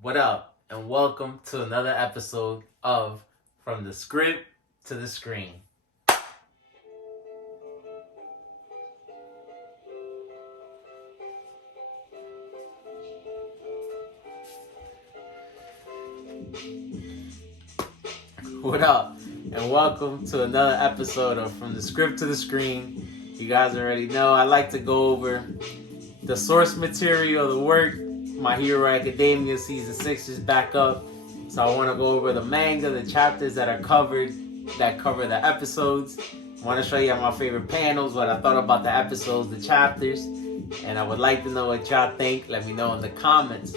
What up? And welcome to another episode of From the Script to the Screen. What up? And welcome to another episode of From the Script to the Screen. You guys already know I like to go over the source material, the work. My Hero Academia Season 6 is back up. So I want to go over the manga, the chapters that are covered, that cover the episodes. I want to show you my favorite panels, what I thought about the episodes, the chapters. And I would like to know what y'all think. Let me know in the comments.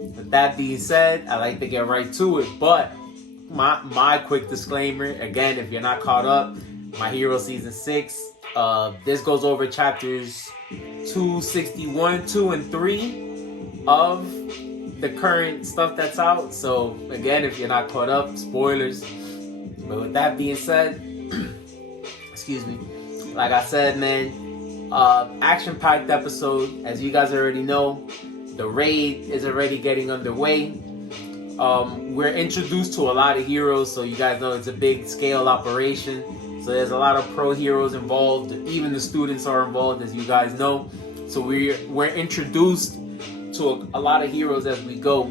With that being said, I like to get right to it. But my quick disclaimer, again, if you're not caught up, My Hero Season 6, this goes over chapters 261, 2, and 3 of the current stuff that's out. So again, if you're not caught up, spoilers. But with that being said, excuse me, like I said, man, action-packed episode. As you guys already know, the raid is already getting underway. We're introduced to a lot of heroes, so you guys know it's a big scale operation. So there's a lot of pro heroes involved. Even the students are involved, as you guys know. So we're introduced to a lot of heroes as we go.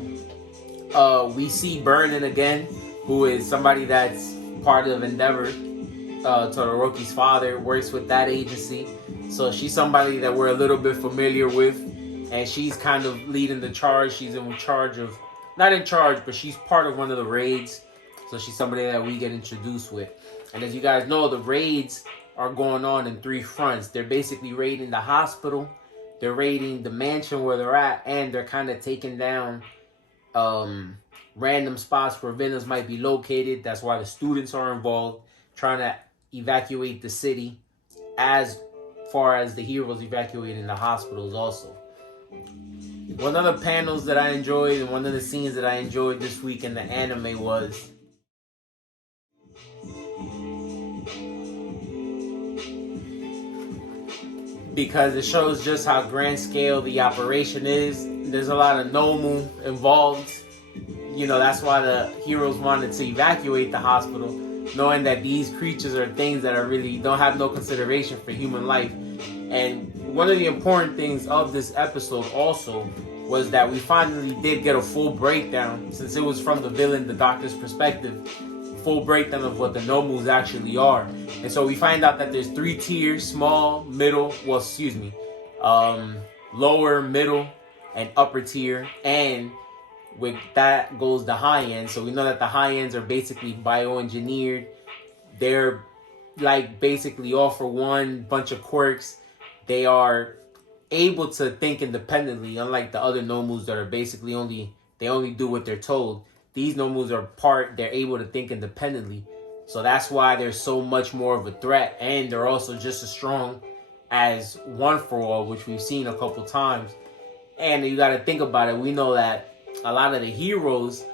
We see Burnin again, who is somebody that's part of Endeavor. Todoroki's father works with that agency. So she's somebody that we're a little bit familiar with. And she's kind of leading the charge. She's in charge of, not in charge, but she's part of one of the raids. So she's somebody that we get introduced with. And as you guys know, the raids are going on in 3 fronts. They're basically raiding the hospital, they're raiding the mansion where they're at, and they're kind of taking down random spots where villains might be located. That's why the students are involved, trying to evacuate the city as far as the heroes evacuating the hospitals also. One of the panels that I enjoyed and one of the scenes that I enjoyed this week in the anime was because it shows just how grand scale the operation is. There's a lot of Nomu involved. You know, that's why the heroes wanted to evacuate the hospital, knowing that these creatures are things that are really don't have no consideration for human life. And one of the important things of this episode also was that we finally did get a full breakdown, since it was from the villain, the doctor's perspective, full breakdown of what the Nomus actually are. And so we find out that there's 3 tiers: small, middle, lower, middle, and upper tier. And with that goes the high end. So we know that the high ends are basically bioengineered. They're like basically all for one, bunch of quirks. They are able to think independently, unlike the other Nomus that are basically only do what they're told. These Nomus they're able to think independently. So that's why they're so much more of a threat. And they're also just as strong as One for All, which we've seen a couple times. And you got to think about it. We know that a lot of the heroes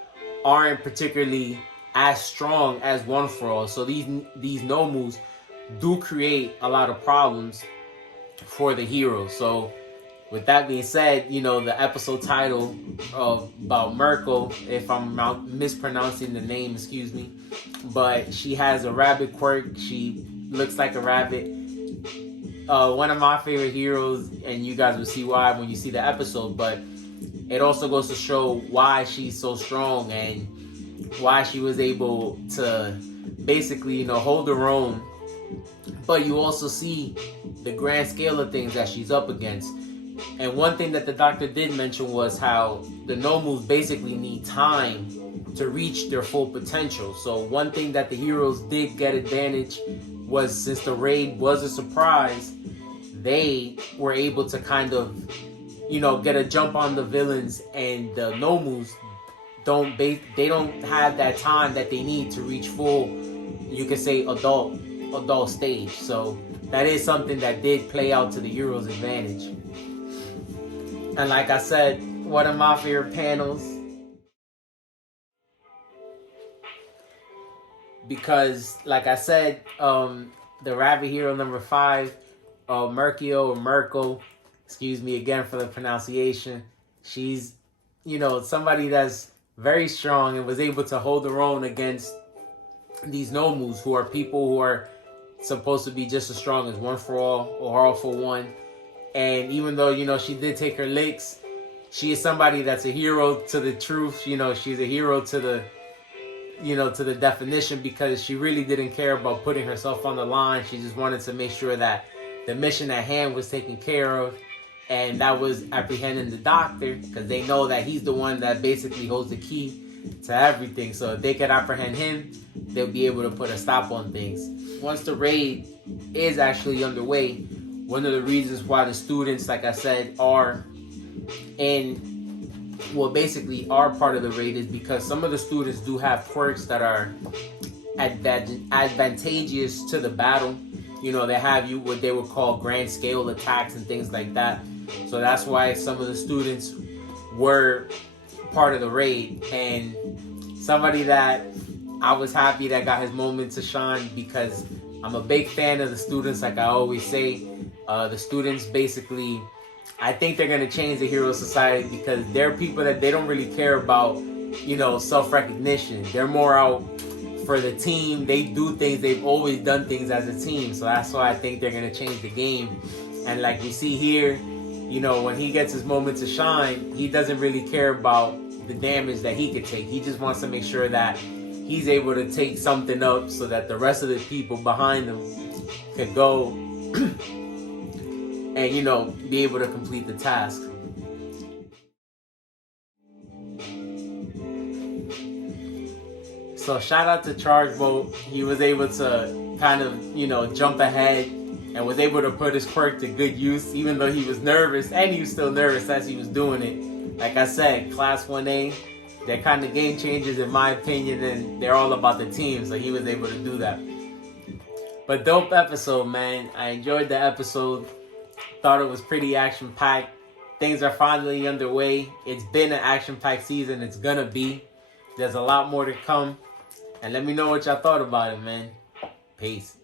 aren't particularly as strong as One for All. So these Nomus do create a lot of problems for the heroes. So with that being said, you know, the episode title about Merkel, if I'm mispronouncing the name, excuse me, but she has a rabbit quirk. She looks like a rabbit. One of my favorite heroes, and you guys will see why when you see the episode, but it also goes to show why she's so strong and why she was able to basically, you know, hold her own. But you also see the grand scale of things that she's up against. And one thing that the doctor did mention was how the Nomus basically need time to reach their full potential. So one thing that the heroes did get advantage was, since the raid was a surprise, they were able to kind of, you know, get a jump on the villains, and the Nomus don't have that time that they need to reach full, you could say, adult stage. So that is something that did play out to the heroes' advantage. And like I said, one of my favorite panels, because like I said, the rabbit hero number 5, Merkio or Merkel, excuse me again for the pronunciation, she's somebody that's very strong and was able to hold her own against these nomus, who are people who are supposed to be just as strong as one for all or all for one. And even though, she did take her licks, she is somebody that's a hero to the truth. She's a hero to the definition, because she really didn't care about putting herself on the line. She just wanted to make sure that the mission at hand was taken care of. And that was apprehending the doctor, because they know that he's the one that basically holds the key to everything. So if they could apprehend him, they'll be able to put a stop on things. Once the raid is actually underway, one of the reasons why the students, like I said, are basically are part of the raid is because some of the students do have quirks that are advantageous to the battle. They have what they would call grand scale attacks and things like that. So that's why some of the students were part of the raid. And somebody that I was happy that got his moment to shine, because I'm a big fan of the students. Like I always say, the students basically, I think they're going to change the hero society, because they're people that they don't really care about, self-recognition. They're more out for the team. They do things. They've always done things as a team. So that's why I think they're going to change the game. And like we see here, when he gets his moment to shine, he doesn't really care about the damage that he could take. He just wants to make sure that he's able to take something up so that the rest of the people behind him could go and, be able to complete the task. So shout out to Charge Boat. He was able to kind of, jump ahead and was able to put his quirk to good use, even though he was nervous, and he was still nervous as he was doing it. Like I said, Class 1A, they're kind of game changers in my opinion, and they're all about the team, so he was able to do that. But dope episode, man. I enjoyed the episode. Thought it was pretty action-packed. Things are finally underway. It's been an action-packed season. It's gonna be. There's a lot more to come. And let me know what y'all thought about it, man. Peace.